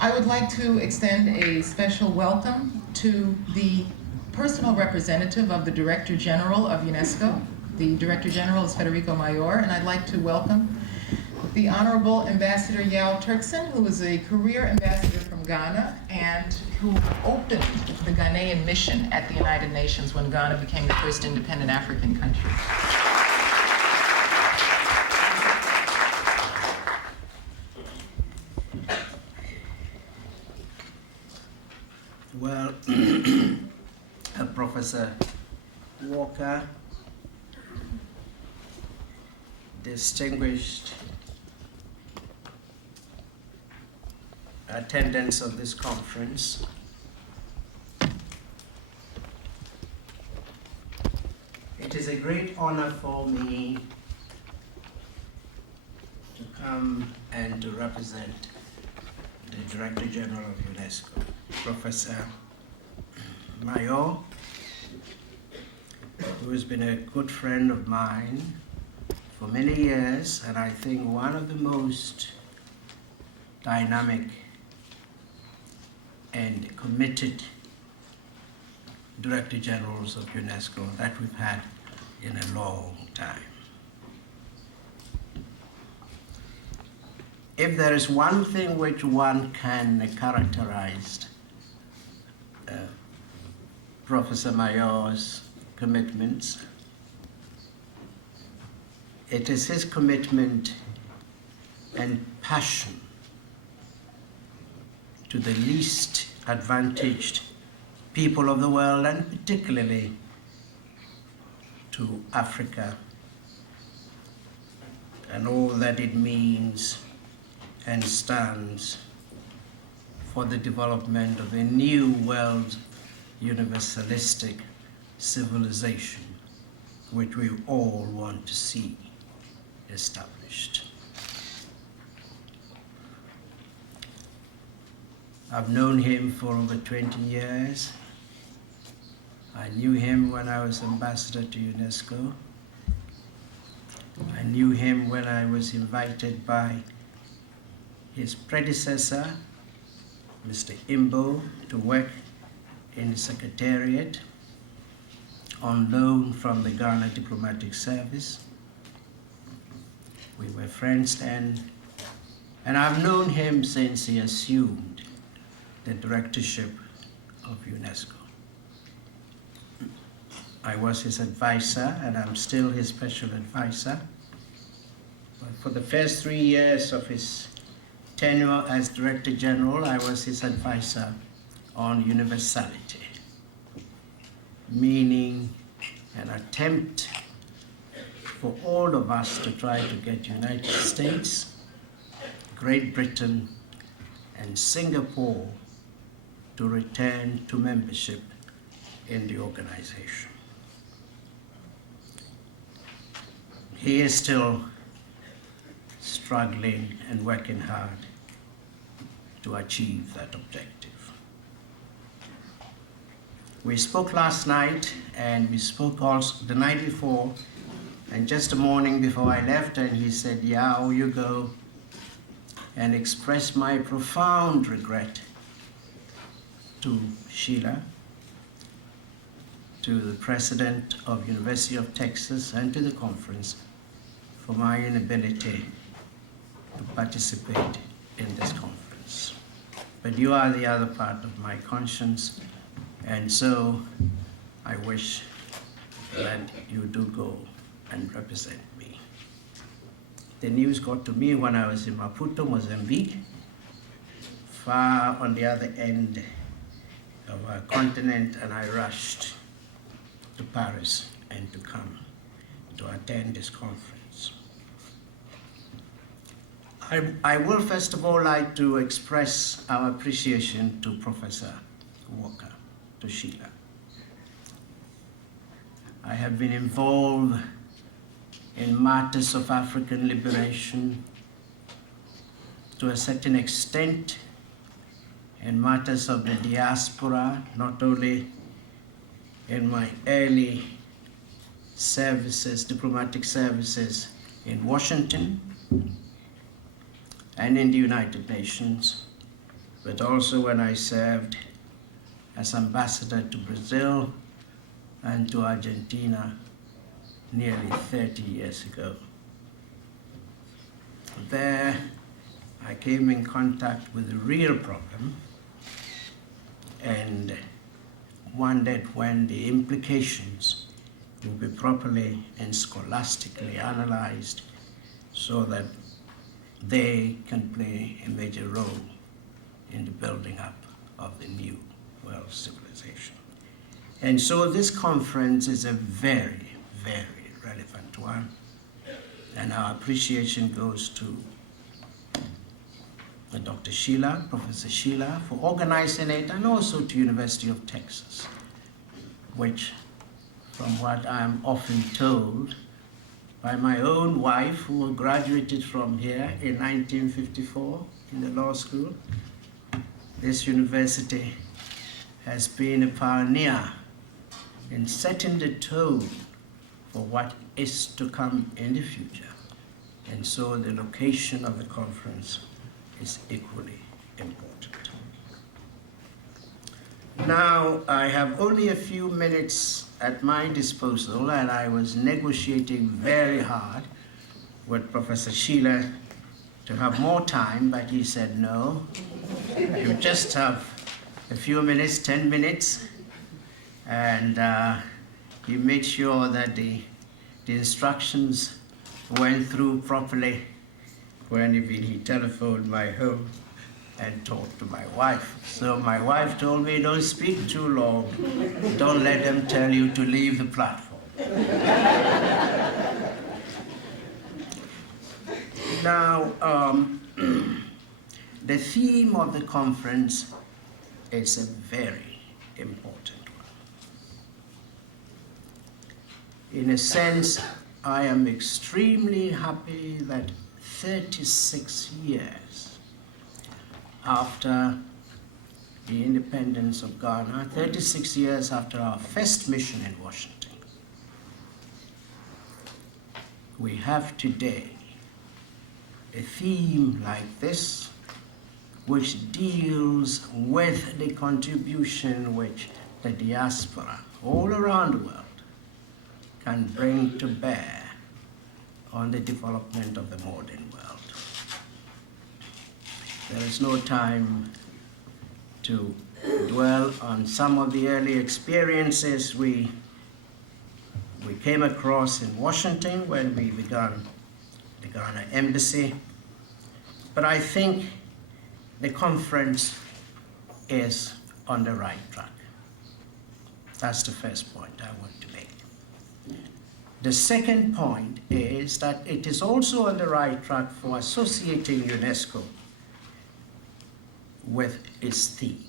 I would like to extend a special welcome to the personal representative of the Director General of UNESCO. The Director General is Federico Mayor, and I'd like to welcome the Honorable Ambassador Yaw Turkson, who is a career ambassador from Ghana and who opened the Ghanaian mission at the United Nations when Ghana became the first independent African country. Well, Professor Walker, distinguished attendants of this conference, it is a great honor for me to come and to represent the Director General of UNESCO, Professor Mayor, who has been a good friend of mine for many years, and I think one of the most dynamic and committed Director Generals of UNESCO that we've had in a long time. If there is one thing which one can characterize Professor Mayor's commitments, it is his commitment and passion to the least advantaged people of the world, and particularly to Africa and all that it means and stands for the development of a new world universalistic civilization which we all want to see established. I've known him for over 20 years. I knew him when I was ambassador to UNESCO. I knew him when I was invited by his predecessor, Mr. Imbo, to work in the Secretariat on loan from the Ghana Diplomatic Service. We were friends then, and I've known him since he assumed the directorship of UNESCO. I was his advisor, and I'm still his special advisor. But for the first 3 years of his tenure as Director General, I was his advisor on universality, meaning an attempt for all of us to try to get United States, Great Britain, and Singapore to return to membership in the organization. He is still struggling and working hard to achieve that objective. We spoke last night, and we spoke also the night before, and just the morning before I left, and he said, "Yeah, you go and express my profound regret to Sheila, to the president of University of Texas, and to the conference for my inability to participate in this conference. But you are the other part of my conscience, and so I wish that you do go and represent me." The news got to me when I was in Maputo, Mozambique, far on the other end of our continent, and I rushed to Paris and to come to attend this conference. I will first of all like to express our appreciation to Professor Walker, to Sheila. I have been involved in matters of African liberation to a certain extent, in matters of the diaspora, not only in my early services, diplomatic services in Washington and in the United Nations, but also when I served as ambassador to Brazil and to Argentina nearly 30 years ago. There, I came in contact with a real problem and wondered when the implications would be properly and scholastically analyzed so that they can play a major role in the building up of the new world civilization. And so this conference is a very, very relevant one, and our appreciation goes to Dr. Sheila, Professor Sheila, for organizing it, and also to University of Texas, which, from what I'm often told by my own wife, who graduated from here in 1954 in the law school, this university has been a pioneer in setting the tone for what is to come in the future. And so the location of the conference is equally important. Now, I have only a few minutes at my disposal, and I was negotiating very hard with Professor Sheila to have more time, but he said, no, you just have a few minutes, 10 minutes, and he made sure that the instructions went through properly when even he telephoned my home and talked to my wife. So my wife told me, don't speak too long, don't let them tell you to leave the platform. Now, the theme of the conference is a very important one. In a sense, I am extremely happy that 36 years after the independence of Ghana, 36 years after our first mission in Washington, we have today a theme like this, which deals with the contribution which the diaspora all around the world can bring to bear on the development of the modern world. There is no time to dwell on some of the early experiences we came across in Washington when we began the Ghana Embassy, but I think the conference is on the right track. That's the first point I want to make. The second point is that it is also on the right track for associating UNESCO with its theme.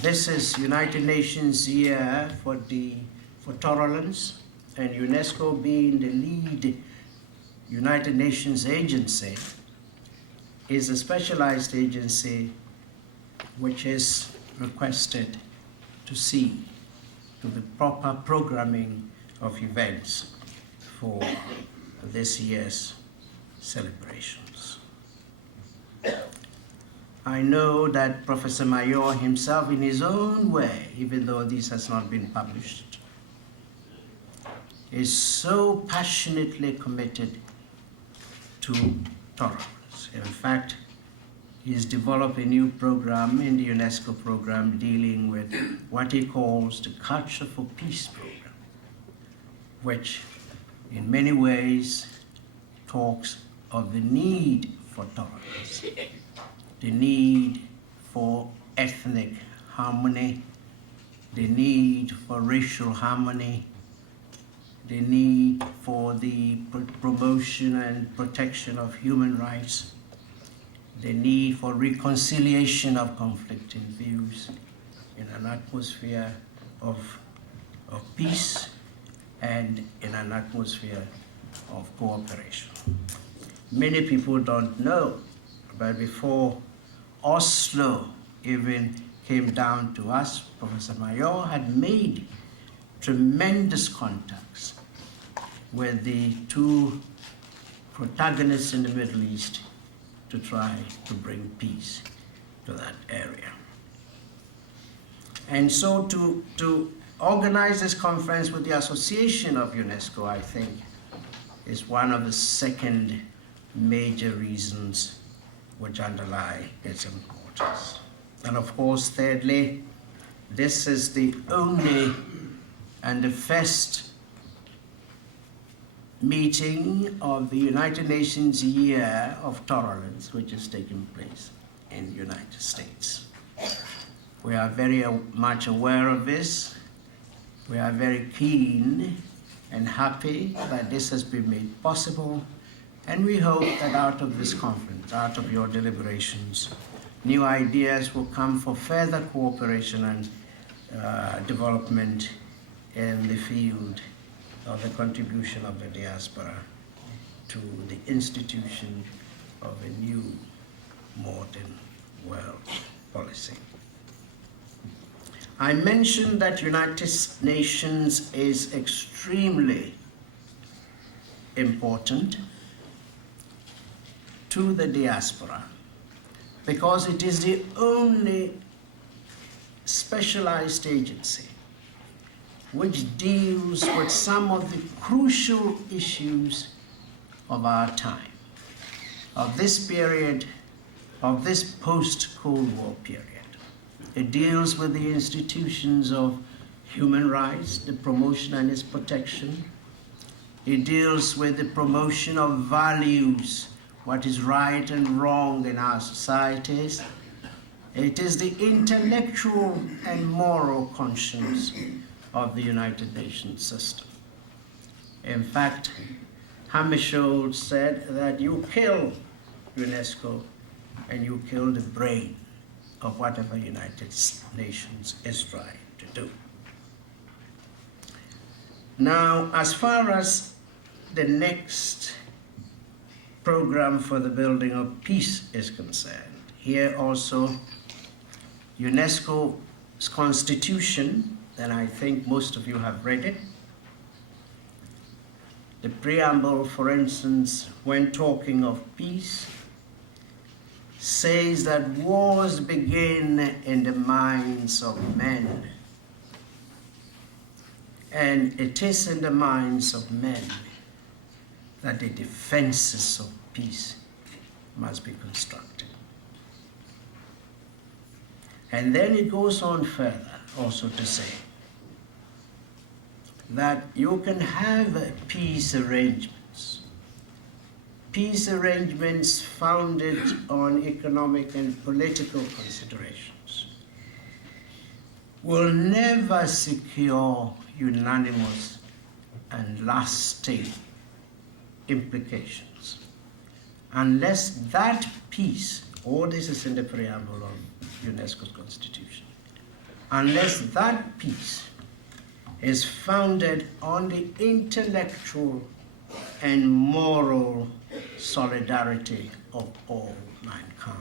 This is United Nations Year for Tolerance, and UNESCO being the lead United Nations agency is a specialized agency which is requested to see to the proper programming of events for this year's celebrations. I know that Professor Mayor himself, in his own way, even though this has not been published, is so passionately committed to tolerance. In fact, he's developed a new program in the UNESCO program dealing with what he calls the Culture for Peace program, which in many ways talks of the need for tolerance, the need for ethnic harmony, the need for racial harmony, the need for the promotion and protection of human rights, the need for reconciliation of conflicting views in an atmosphere of peace and in an atmosphere of cooperation. Many people don't know, but before Oslo even came down to us, Professor Mayor had made tremendous contacts with the two protagonists in the Middle East to try to bring peace to that area. And so to organize this conference with the Association of UNESCO, I think, is one of the second major reasons which underlie its importance. And of course, thirdly, this is the only and the first meeting of the United Nations Year of Tolerance, which is taking place in the United States. We are very much aware of this. We are very keen and happy that this has been made possible, and we hope that out of this conference, out of your deliberations, new ideas will come for further cooperation and development in the field of the contribution of the diaspora to the institution of a new modern world policy. I mentioned that United Nations is extremely important to the diaspora because it is the only specialized agency which deals with some of the crucial issues of our time, of this period, of this post-Cold War period. It deals with the institutions of human rights, the promotion and its protection. It deals with the promotion of values, what is right and wrong in our societies. It is the intellectual and moral conscience of the United Nations system. In fact, Hammarskjöld said that you kill UNESCO and you kill the brain of whatever United Nations is trying to do. Now, as far as the next program for the building of peace is concerned, here also UNESCO's Constitution, and I think most of you have read it. The preamble, for instance, when talking of peace, says that wars begin in the minds of men. And it is in the minds of men that the defenses of peace must be constructed. And then it goes on further also to say that you can have peace arrangements founded on economic and political considerations will never secure unanimous and lasting implications unless that peace, all this is in the preamble of UNESCO's Constitution, unless that peace is founded on the intellectual and moral solidarity of all mankind.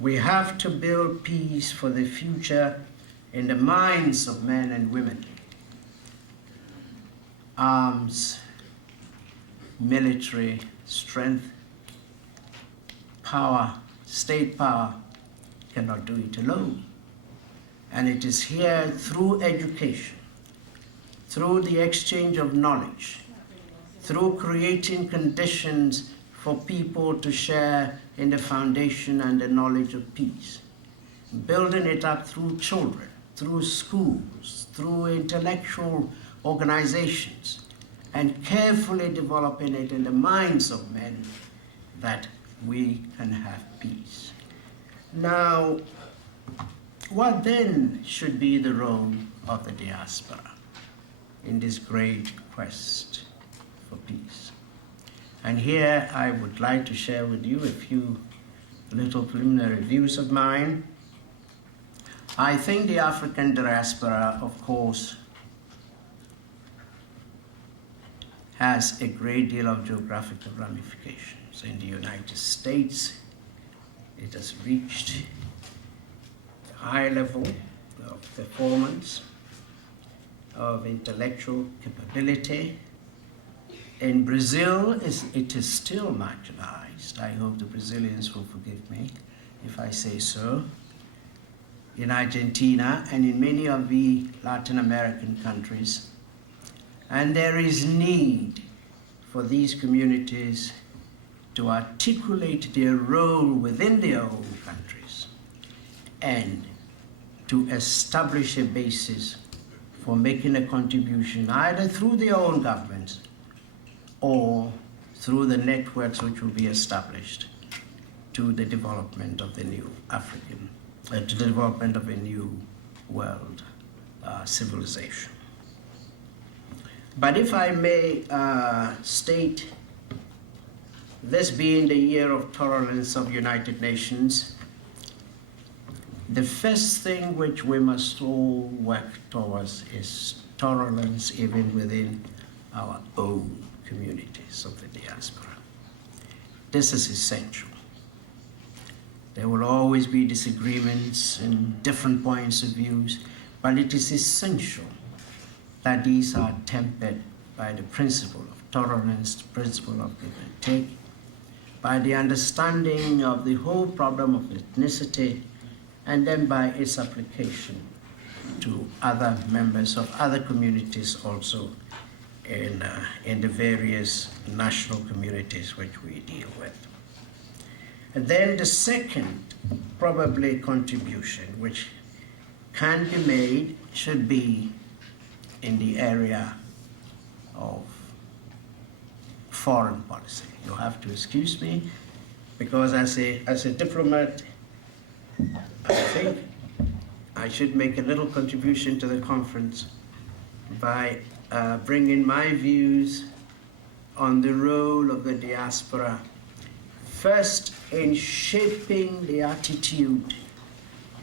We have to build peace for the future in the minds of men and women. Arms, military strength, power, state power cannot do it alone. And it is here through education, through the exchange of knowledge, through creating conditions for people to share in the foundation and the knowledge of peace, building it up through children, through schools, through intellectual organizations, and carefully developing it in the minds of men that we can have peace. Now, what then should be the role of the diaspora in this great quest for peace? And here I would like to share with you a few little preliminary views of mine. I think the African diaspora, of course, has a great deal of geographical ramifications. In the United States, it has reached a high level of performance, of intellectual capability. In Brazil, it is still marginalized. I hope the Brazilians will forgive me. if I say so, in Argentina and in many of the Latin American countries. And there is need for these communities to articulate their role within their own countries and to establish a basis for making a contribution either through their own governments or through the networks which will be established to the development of the new to the development of a new world civilization. But if I may state, this being the year of tolerance of United Nations, the first thing which we must all work towards is tolerance even within our own communities of the diaspora. This is essential. There will always be disagreements and different points of views, but it is essential that these are tempered by the principle of tolerance, the principle of give and take, by the understanding of the whole problem of ethnicity, and then by its application to other members of other communities also in the various national communities which we deal with. And then the second, probably contribution which can be made should be in the area of foreign policy. You'll have to excuse me because as a diplomat, I think I should make a little contribution to the conference by bringing my views on the role of the diaspora, first in shaping the attitude,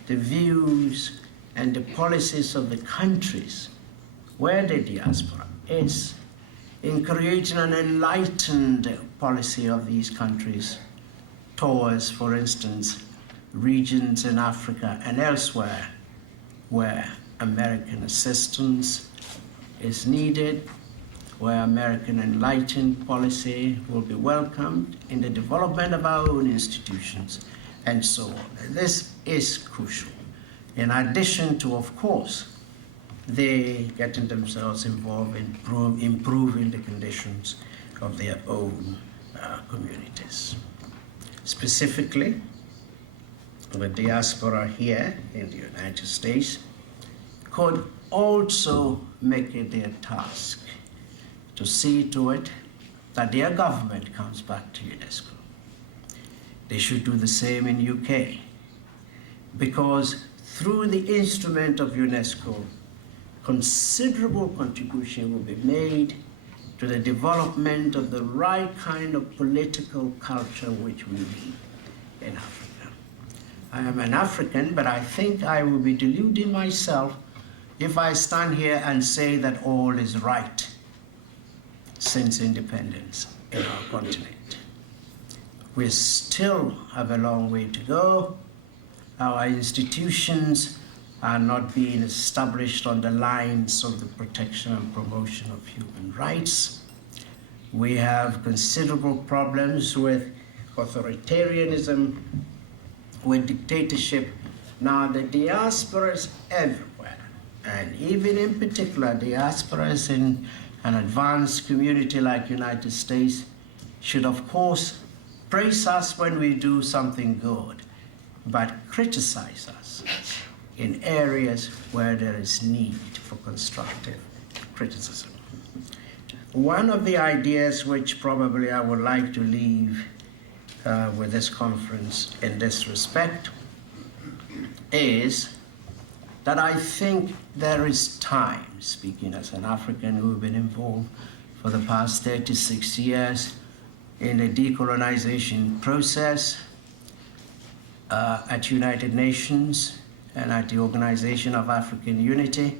the views, and the policies of the countries where the diaspora is, in creating an enlightened policy of these countries towards, for instance, regions in Africa and elsewhere where American assistance is needed, where American enlightened policy will be welcomed in the development of our own institutions, and so on. And this is crucial. In addition to, of course, they getting themselves involved in improving the conditions of their own communities. Specifically, the diaspora here in the United States could also make it their task to see to it that their government comes back to UNESCO. They should do the same in UK, because through the instrument of UNESCO, considerable contribution will be made to the development of the right kind of political culture which we need in Africa. I am an African, but I think I will be deluding myself if I stand here and say that all is right since independence in our continent. We still have a long way to go. Our institutions are not being established on the lines of the protection and promotion of human rights. We have considerable problems with authoritarianism, with dictatorship. Now the diasporas everywhere, and even in particular diasporas in an advanced community like United States, should of course praise us when we do something good, but criticize us in areas where there is need for constructive criticism. One of the ideas which probably I would like to leave with this conference in this respect is that I think there is time, speaking as an African who has been involved for the past 36 years in the decolonization process at United Nations and at the Organization of African Unity,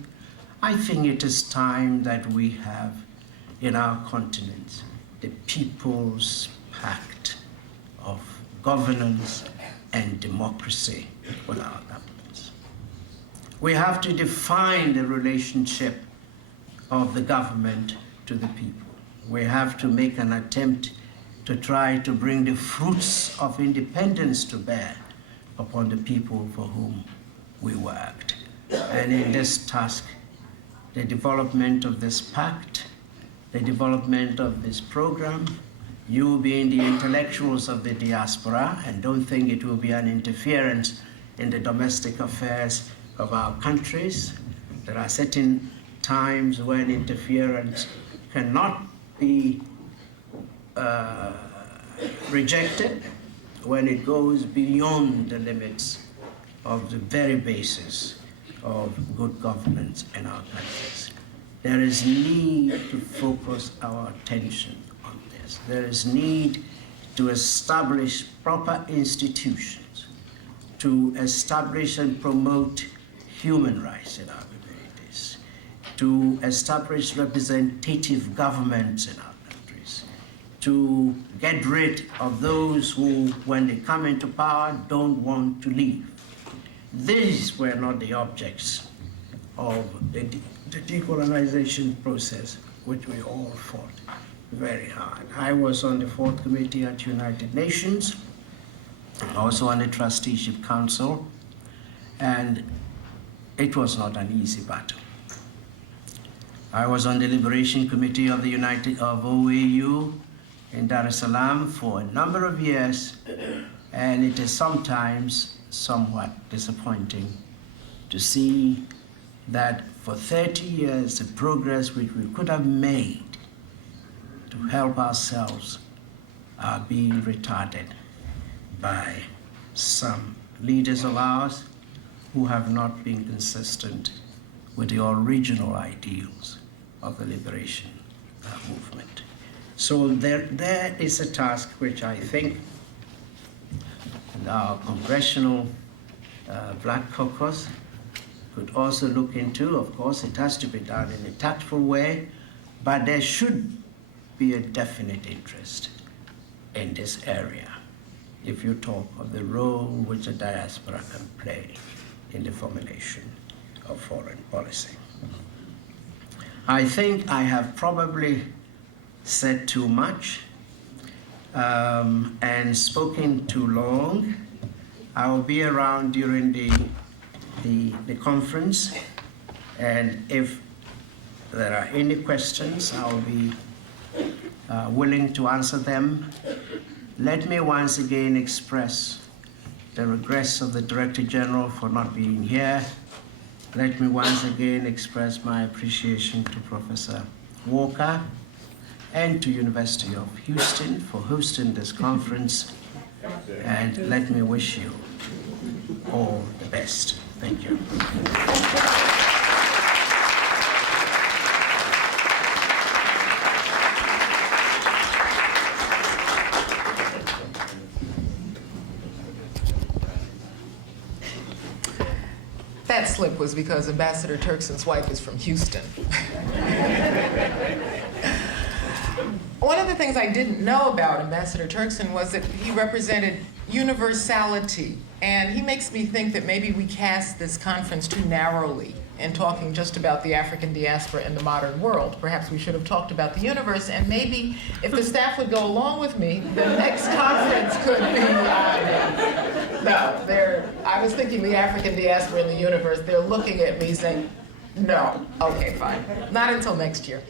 I think it is time that we have in our continent the People's Pact of governance and democracy with our governments. We have to define the relationship of the government to the people. We have to make an attempt to try to bring the fruits of independence to bear upon the people for whom we worked. And in this task, the development of this pact, the development of this program, you being the intellectuals of the diaspora, and don't think it will be an interference in the domestic affairs of our countries. There are certain times when interference cannot be rejected, when it goes beyond the limits of the very basis of good governance in our countries. There is need to focus our attention on this. There is need to establish proper institutions, to establish and promote human rights in our communities, to establish representative governments in our countries, to get rid of those who, when they come into power, don't want to leave. These were not the objects of the decolonization process, which we all fought very hard. I was on the 4th Committee at United Nations, also on the Trusteeship Council, and it was not an easy battle. I was on the Liberation Committee of the OAU in Dar es Salaam for a number of years, and it is sometimes somewhat disappointing to see that for 30 years, the progress which we could have made to help ourselves are being retarded by some leaders of ours who have not been consistent with the original ideals of the liberation movement. So there is a task which I think our Congressional Black Caucus could also look into. Of course, it has to be done in a tactful way, but there should be a definite interest in this area if you talk of the role which the diaspora can play in the formulation of foreign policy. I think I have probably said too much and spoken too long. I will be around during the conference, and if there are any questions, I'll be willing to answer them. Let me once again express the regrets of the Director General for not being here. Let me once again express my appreciation to Professor Walker and to University of Houston for hosting this conference. And let me wish you all the best. Thank you. That slip was because Ambassador Turkson's wife is from Houston. One of the things I didn't know about Ambassador Turkson was that he represented universality, and he makes me think that maybe we cast this conference too narrowly in talking just about the African diaspora in the modern world. Perhaps we should have talked about the universe, and maybe if the staff would go along with me, the next conference could be I was thinking the African diaspora in the universe. They're looking at me saying, no. Okay, fine. Not until next year.